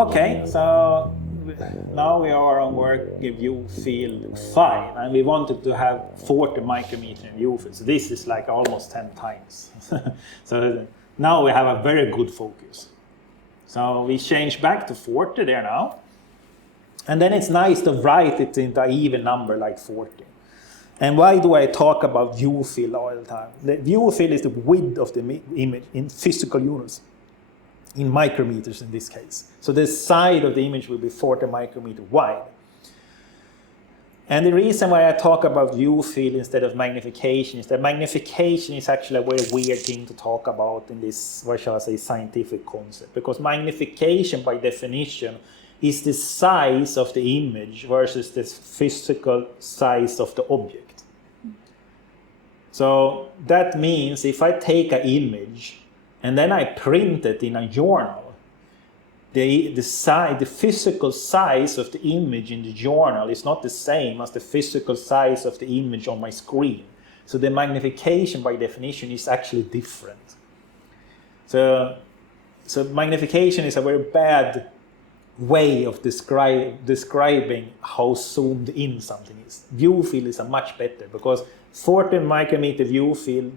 Okay, so now we are on work view field 5, and we wanted to have 40 micrometer in view field. So this is like almost 10 times. So now we have a very good focus. So we change back to 40 there now. And then it's nice to write it in an even number like 40. And why do I talk about view field all the time? The view field is the width of the image in physical units, in micrometers in this case. So the side of the image will be 40 micrometer wide. And the reason why I talk about view field instead of magnification is that magnification is actually a very weird thing to talk about in this, what shall I say, scientific concept. Because magnification by definition is the size of the image versus the physical size of the object. So that means if I take an image and then I print it in a journal, the physical size of the image in the journal is not the same as the physical size of the image on my screen. So the magnification by definition is actually different. So magnification is a very bad way of describing how zoomed in something is. View field is a much better, because 40 micrometer view field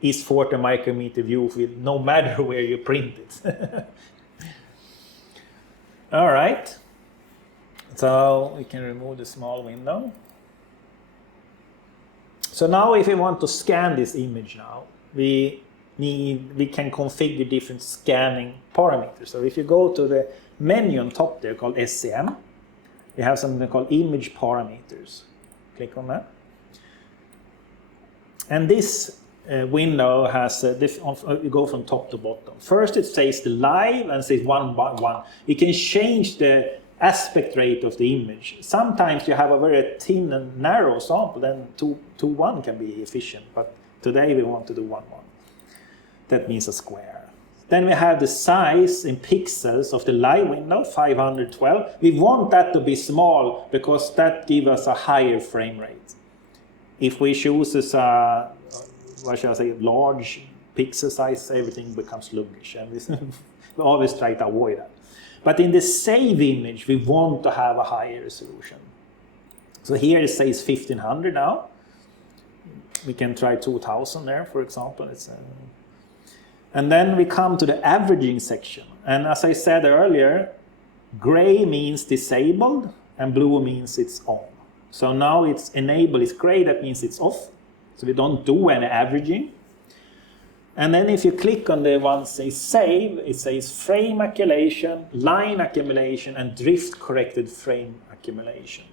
is 40 micrometer view field no matter where you print it. All right, so we can remove the small window. So now if we want to scan this image now, we can configure different scanning parameters. So if you go to the menu on top there called SEM, we have something called image parameters. Click on that. And this window has, you go from top to bottom. First it says the live and says 1 by 1. You can change the aspect rate of the image. Sometimes you have a very thin and narrow sample, then 2:1 can be efficient, but today we want to do 1:1. That means a square. Then we have the size in pixels of the live window, 512. We want that to be small because that gives us a higher frame rate. If we choose as a, what shall I say, large pixel size, everything becomes sluggish, and we always try to avoid that. But in the save image, we want to have a higher resolution. So here it says 1500 now. We can try 2000 there, for example. And then we come to the averaging section. And as I said earlier, gray means disabled and blue means it's on. So now it's enabled, it's gray, that means it's off. So we don't do any averaging. And then if you click on the one that says save, it says frame accumulation, line accumulation, and drift corrected frame accumulation.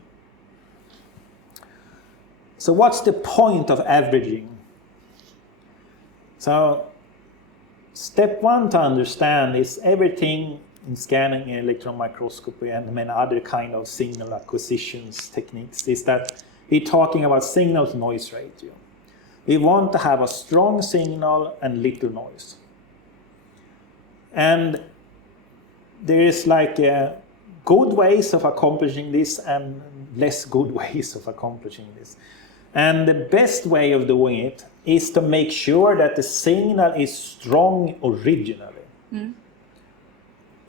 So what's the point of averaging? So step 1 to understand is everything in scanning and electron microscopy and many other kind of signal acquisitions techniques is that we're talking about signal to noise ratio. We want to have a strong signal and little noise. And there is like good ways of accomplishing this and less good ways of accomplishing this. And the best way of doing it is to make sure that the signal is strong originally. Mm.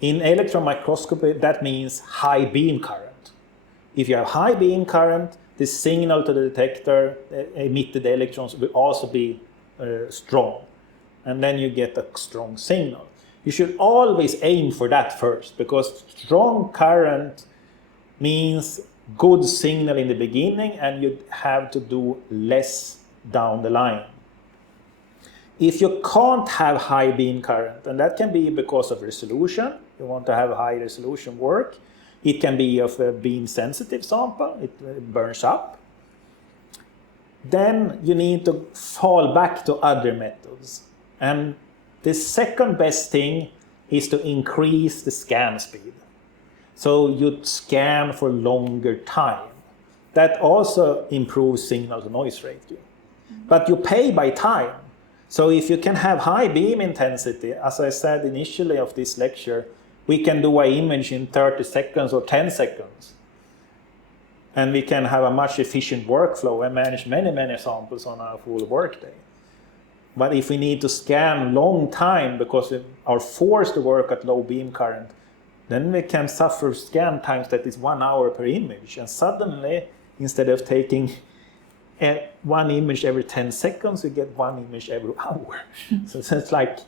In electron microscopy, that means high beam current. If you have high beam current, the signal to the detector, emitted electrons, will also be strong. And then you get a strong signal. You should always aim for that first, because strong current means good signal in the beginning, and you have to do less down the line. If you can't have high beam current, and that can be because of resolution, you want to have high resolution work. It can be of a beam sensitive sample, it burns up. Then you need to fall back to other methods. And the second best thing is to increase the scan speed. So you scan for longer time. That also improves signal to noise ratio. But you pay by time. So if you can have high beam intensity, as I said initially of this lecture, we can do an image in 30 seconds or 10 seconds. And we can have a much efficient workflow and manage many, many samples on a full workday. But if we need to scan long time because we are forced to work at low beam current, then we can suffer scan times that is 1 hour per image. And suddenly, instead of taking one image every 10 seconds, we get one image every hour. So it's like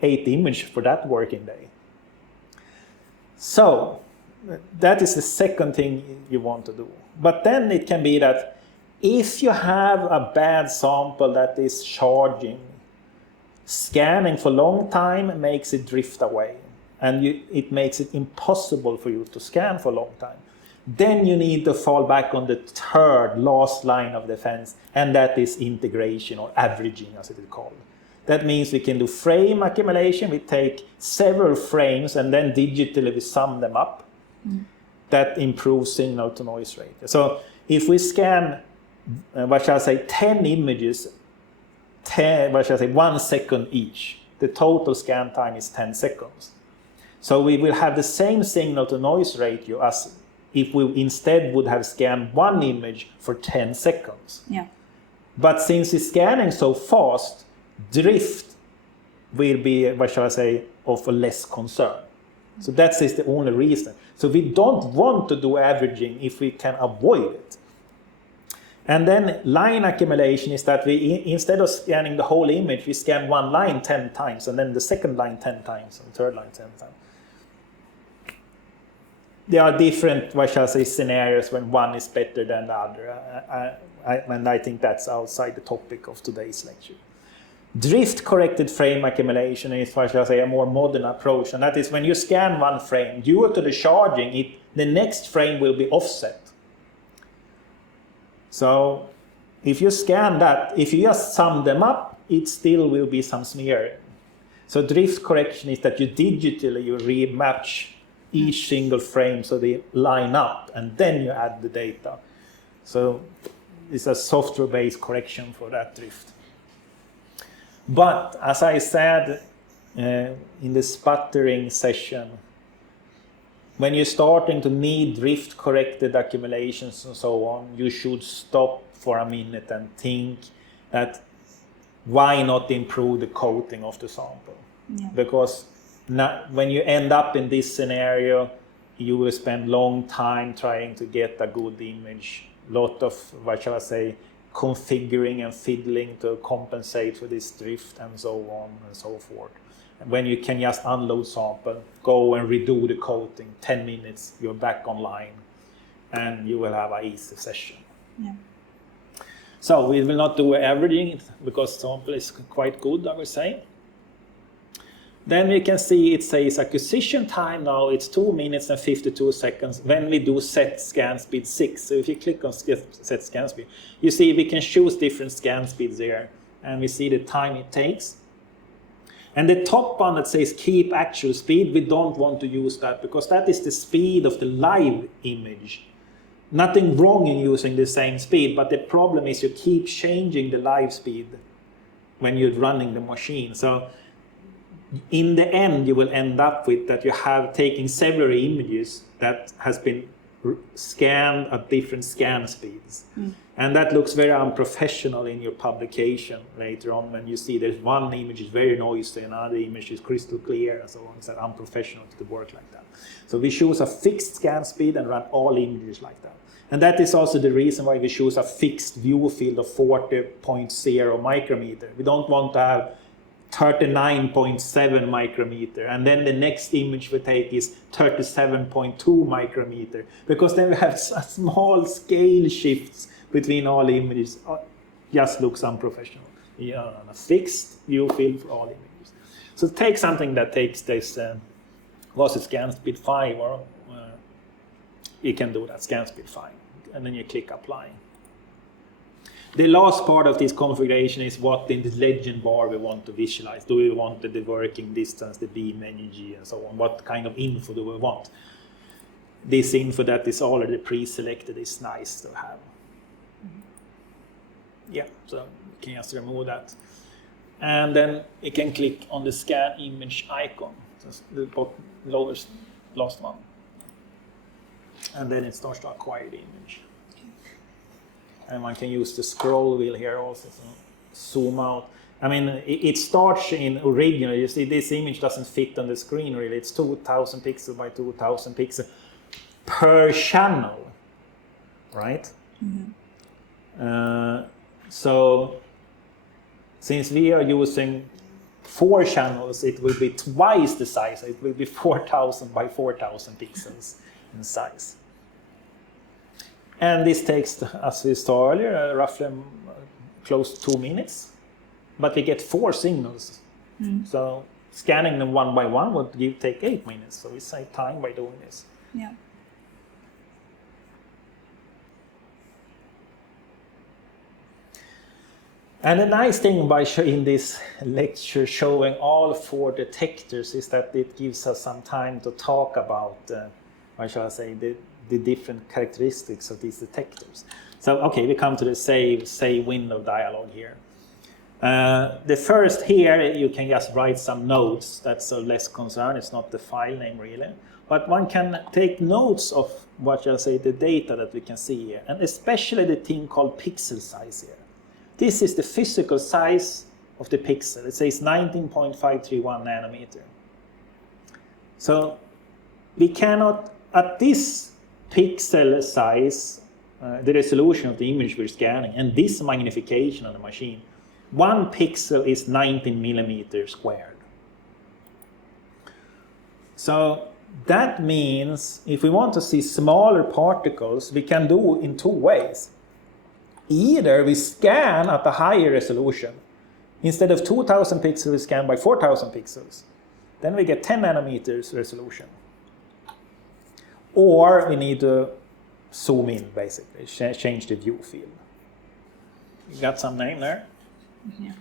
8 images for that working day. So that is the second thing you want to do. But then it can be that if you have a bad sample that is charging, scanning for a long time makes it drift away. And it makes it impossible for you to scan for a long time. Then you need to fall back on the third, last line of defense, and that is integration or averaging, as it is called. That means we can do frame accumulation. We take several frames and then digitally we sum them up. That improves signal to noise rate. So if we scan, 10 images, 1 second each, the total scan time is 10 seconds. So we will have the same signal to noise ratio as if we instead would have scanned one image for 10 seconds. Yeah. But since it's scanning so fast, drift will be, of a less concern. So that is the only reason. So we don't want to do averaging if we can avoid it. And then line accumulation is that we, instead of scanning the whole image, we scan one line 10 times, and then the second line 10 times, and the third line 10 times. There are different, scenarios when one is better than the other. And I think that's outside the topic of today's lecture. Drift-corrected frame accumulation is, a more modern approach. And that is when you scan one frame, due to the charging, the next frame will be offset. So if you scan that, if you just sum them up, it still will be some smearing. So drift correction is that you digitally rematch each single frame so they line up, and then you add the data. So it's a software-based correction for that drift. But as I said in the sputtering session, when you're starting to need drift-corrected accumulations and so on, you should stop for a minute and think that why not improve the coating of the sample? Yeah. Because when you end up in this scenario, you will spend long time trying to get a good image, lot of, configuring and fiddling to compensate for this drift and so on and so forth. And when you can just unload sample, go and redo the coating, 10 minutes, you're back online, and you will have an easy session. Yeah. So we will not do averaging because sample is quite good, I would say. Then we can see it says acquisition time now, it's 2 minutes and 52 seconds when we do set scan speed 6. So if you click on set scan speed, you see we can choose different scan speeds there, and we see the time it takes. And the top one that says keep actual speed, we don't want to use that because that is the speed of the live image. Nothing wrong in using the same speed, but the problem is you keep changing the live speed when you're running the machine. So in the end, you will end up with that you have taken several images that has been scanned at different scan speeds. And that looks very unprofessional in your publication later on when you see there's one image is very noisy and another image is crystal clear and so on. It's unprofessional to work like that. So we choose a fixed scan speed and run all images like that. And that is also the reason why we choose a fixed view field of 40.0 micrometer. We don't want to have 39.7 micrometer, and then the next image we take is 37.2 micrometer, because then we have small scale shifts between all images. Just looks unprofessional. A fixed view field for all images. So take something that takes this, scan speed 5, or you can do that, scan speed 5, and then you click apply. The last part of this configuration is what in the legend bar we want to visualize. Do we want the working distance, the beam energy, and so on? What kind of info do we want? This info that is already pre-selected is nice to have. Yeah, so you can just remove that. And then you can click on the scan image icon, the last one. And then it starts to acquire the image. And one can use the scroll wheel here also to zoom out. I mean, it starts in original. You see, this image doesn't fit on the screen really. It's 2,000 pixels by 2,000 pixels per channel, right? So since we are using 4 channels, it will be twice the size. It will be 4,000 by 4,000 pixels in size. And this takes, as we saw earlier, roughly close to 2 minutes. But we get 4 signals. So scanning them one by one would take 8 minutes. So we save time by doing this. Yeah. And the nice thing by in this lecture showing all 4 detectors is that it gives us some time to talk about, what shall I say, the different characteristics of these detectors. So, okay, we come to the save window dialog here. The first here, you can just write some notes. That's less concern. It's not the file name really. But one can take notes of, what shall I say, the data that we can see here. And especially the thing called pixel size here. This is the physical size of the pixel. It says 19.531 nanometer. So we cannot, at this pixel size, the resolution of the image we're scanning, and this magnification on the machine, 1 pixel is 19 millimeters squared. So that means if we want to see smaller particles, we can do in 2 ways. Either we scan at a higher resolution. Instead of 2,000 pixels, we scan by 4,000 pixels. Then we get 10 nanometers resolution. Or we need to zoom in, basically, change the view field. You got some name there? Yeah.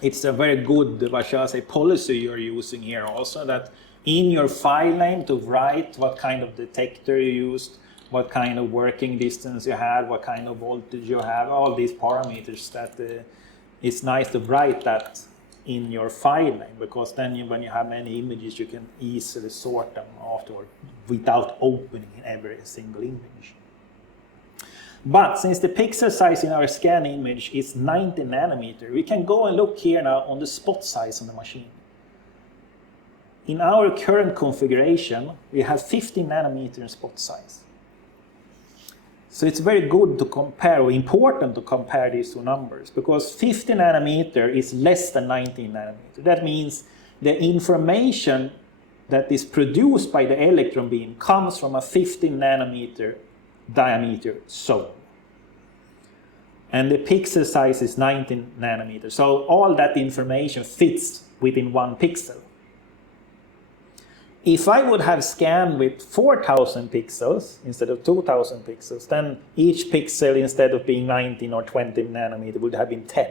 It's a very good, what shall I say, policy you're using here also, that in your file name to write what kind of detector you used, what kind of working distance you had, what kind of voltage you have, all these parameters that it's nice to write that in your file name, because then when you have many images, you can easily sort them afterward without opening every single image. But since the pixel size in our scan image is 90 nanometer, we can go and look here now on the spot size on the machine. In our current configuration, we have 50 nanometer in spot size. So it's very good to compare, or important to compare these 2 numbers, because 50 nanometer is less than 19 nanometer. That means the information that is produced by the electron beam comes from a 15 nanometer diameter zone. And the pixel size is 19 nanometers. So all that information fits within 1 pixel. If I would have scanned with 4,000 pixels instead of 2,000 pixels, then each pixel, instead of being 19 or 20 nanometer, would have been 10.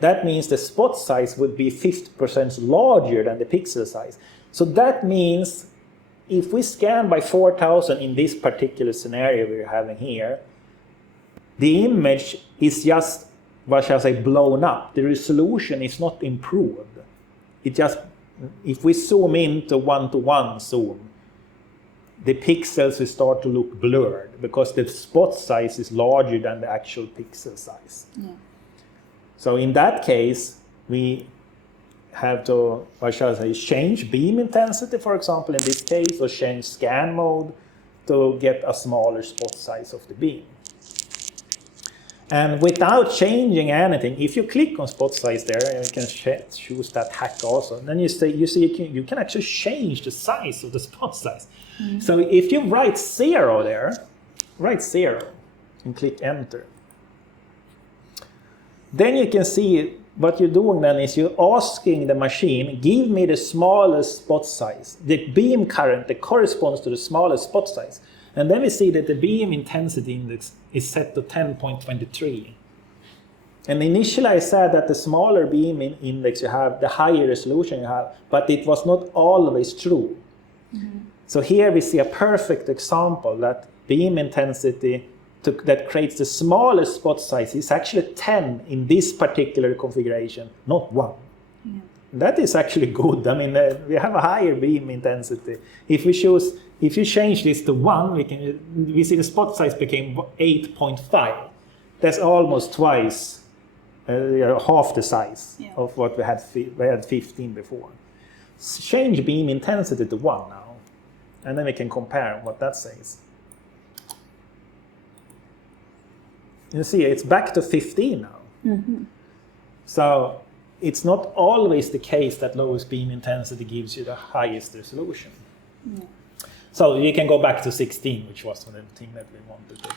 That means the spot size would be 50% larger than the pixel size. So that means if we scan by 4,000 in this particular scenario we're having here, the image is just, what shall I say, blown up. The resolution is not improved. It just, if we zoom into one-to-one zoom, the pixels will start to look blurred because the spot size is larger than the actual pixel size. Yeah. So in that case, we have to, what shall I say, change beam intensity, for example, in this case, or change scan mode to get a smaller spot size of the beam. And without changing anything, if you click on spot size there, you can choose that hack also. Then you see you can actually change the size of the spot size. Mm-hmm. So if you write 0 there, write 0 and click enter. Then you can see what you're doing then is you're asking the machine, give me the smallest spot size. The beam current that corresponds to the smallest spot size. And then we see that the beam intensity index is set to 10.23. And initially I said that the smaller beam index you have, the higher resolution you have, but it was not always true. Mm-hmm. So here we see a perfect example that beam intensity that creates the smallest spot size is actually 10 in this particular configuration, not 1. Yeah. That is actually good. I mean, we have a higher beam intensity. If you change this to 1, we see the spot size became 8.5. That's almost twice half the size Yeah. of what we had 15 before. Change beam intensity to 1 now, and then we can compare what that says. You see, it's back to 15 now. Mm-hmm. So it's not always the case that lowest beam intensity gives you the highest resolution. Yeah. So you can go back to 16, which was the thing that we wanted to.